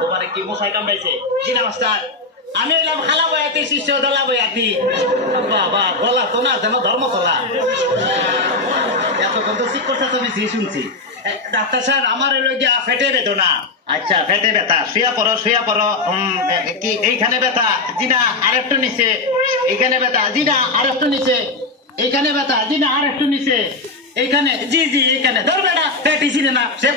তোমার কি মশাই কামড়াইছে? জি না মাস্টার, আমি এলাম খালা বয়াতি শিষ্য দলা বয়াতি। বাবা গলা তো না যেন ধর্মতলা। এতক্ষণ তো ঠিক করছে তুমি জি শুনছি। ডাক্তার স্যার আমার এলো গিয়া ফেটে বেদনা। আচ্ছা ফেটে ব্যথা, শুয়া পড়ো শুয়া পড়ো। কি এইখানে ব্যথা? জি না আরেকটু নিচে। এইখানে ব্যথা? জি না আরেকটু নিচে। এইখানে ব্যথা? জি না আরেকটু নিচে। এইখানে? জি জি এইখানে। ধরবে না ফেটি ছিল না সে।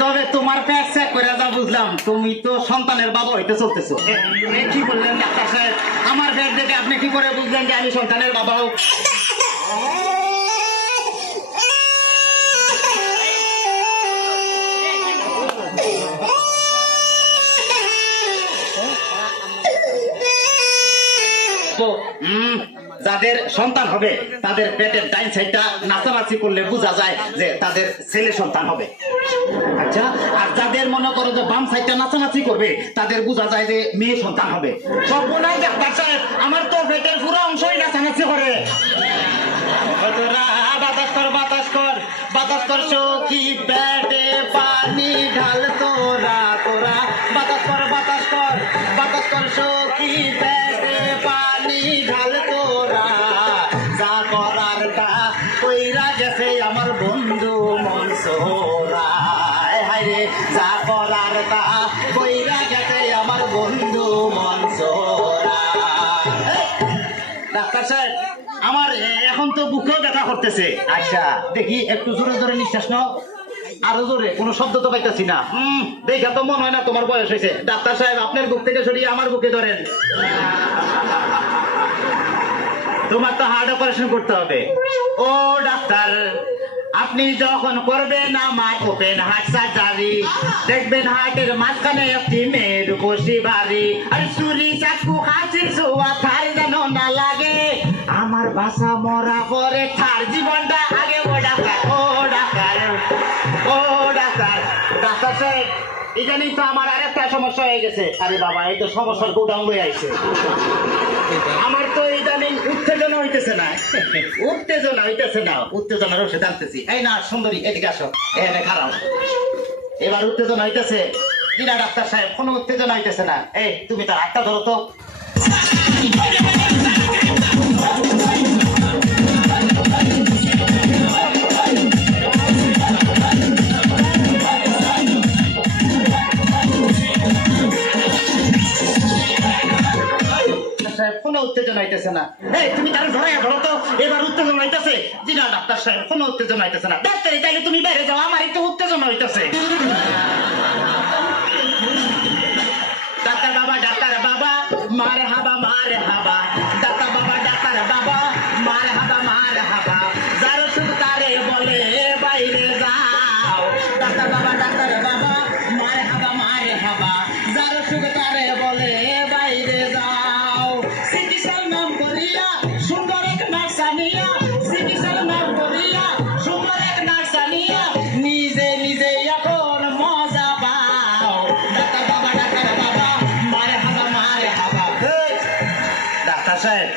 তবে তোমার পেট চেক করে যা বুঝলাম তুমি তো সন্তানের বাবা হইতে চলতেছো। কি বললেন ডাক্তার সাহেব? আমার পেট দেখে আপনি কি করে বুঝলেন যে আমি সন্তানের বাবা হোক? যাদের সন্তান হবে তাদের পেটের ডাইন সাইডটা নাচানাচি করলে বোঝা যায় যে তাদের ছেলে সন্তান হবে। আচ্ছা, আর যাদের মনে করো যে বাম সাইডটা নাচানাচি করবে তাদের বোঝা যায় যে মেয়ে সন্তান হবে। সর্বনাশ ডাক্তার সাহেব, আমার তো পেটের পুরো অংশই নাচানাচি করে। বাতাস কর বাতাস কর বাতাস কর সখী পেটে পানি ঢাল তোরা তোরা। বাতাস কর বাতাস কর বাতাস কর সখী পেটে পানি ঢাল তোরা। যা করার তা কইরা গেছে আমার বন্ধু মনসুরা। হায় রে যা করার তা কইরা গেছে আমার বন্ধু মনসুরা। ডাক্তার সাহেব আমার এখন তো বুকেও ব্যথা করতেছে। আচ্ছা দেখি একটু জোরে জোরে নিঃশ্বাস নাও। আরো জোরে, কোনো শব্দ তো পাইতেছি না। দেখা তো মনে হয় না তোমার বয়স হয়েছে। ডাক্তার সাহেব আপনার বুক থেকে সরিয়ে আমার বুকে ধরেন। তোমার তো হার্ট অপারেশন করতে হবে। ও ডাক্তার, আপনি যখন করবেন আমার ওপেন হার্ট সার্জারি দেখবেন হার্টের মাঝখানে একটি মেয়ের বসি বাড়ি। আর চুরি চাকু হাসির ছোঁয়া থার যেন না লাগে। আমার বাসা মরা পরে থার জীবনটা আগে। ও ডাক্তার ও ডাক্তার ও ডাক্তার। ডাক্তার সাহেব ইদানিং তো আমার আরেকটা সমস্যা হয়ে গেছে। আরে বাবা, এই তো সমস্যার গোডাউন হয়ে আইছে। আমার তো ইদানিং উত্তেজনা হইতেছে না। উত্তেজনা হইতেছে না, উত্তেজনার ওষুধ আনতেছি। এই না সুন্দরী এদিকে আসো, এখানে খারাপ। এবার উত্তেজনা হইতেছে কিনা ডাক্তার সাহেব? কোনো উত্তেজনা হইতেছে না। এই তুমি তার হাতটা ধরো তো। কোনো উত্তেজনা হইতেছে না। এই তুমি তার ধরে ধরো তো। এবার উত্তেজনা হইতেছে? জি না ডাক্তার সাহেব, কোনো উত্তেজনা হইতেছে না। ডাক্তার তাইলে তুমি বাইরে যাও, আমার একটু উত্তেজনা হইতেছে। ডাক্তার বাবা ডাক্তার বাবা মারে হাবা মারে হাবা। ডাক্তার বাবা ডাক্তার বাবা মারে হাবা মারে হাবা। যার শুধু তারে বলে বাইরে যাও। ডাক্তার বাবা ডাক্তার বাবা মারে হাবা মারে হাবা। যার শুধু তারে বলে বাইরে যাও। চিকিৎসার নাম করিয়া সুন্দর এক নার্সানিয়া। চিকিৎসার নাম করিয়া সুন্দর এক নার্সানিয়া। নিজে নিজে এখন মজা পাও। ডাক্তার বাবা ডাক্তার বাবা মারে হাবা মারে হাবা। ডাক্তার সাহেব,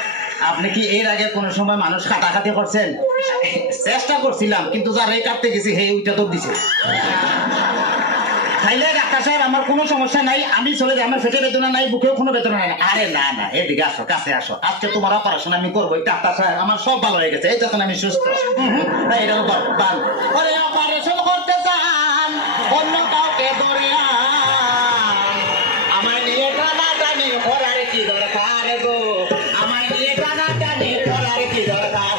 আপনি কি এর আগে কোন সময় মানুষ কাটাকাটি করছেন? চেষ্টা করছিলাম, কিন্তু যারাই কাটতে গেছি হে ওইটা তো দিছে। তাইলে ডাক্তার সাহেব আমার কোনো সমস্যা নাই, আমি চলে যাই। আমার পেটে বেদনা নাই, বুকেও কোনো বেদনা নাই। আরে না না, এদিকে আসো, কাছে আসো। আজকে তোমার অপারেশন আমি করবো। ডাক্তার সাহেব আমার সব ভালো হয়ে গেছে, এই যখন আমি সুস্থ। অপারেশন করতে চান অন্য কাউকে ধরে আমার নিয়ে টানাটানি করার কি দরকার গো? আমার নিয়ে টানাটানি করার কি দরকার?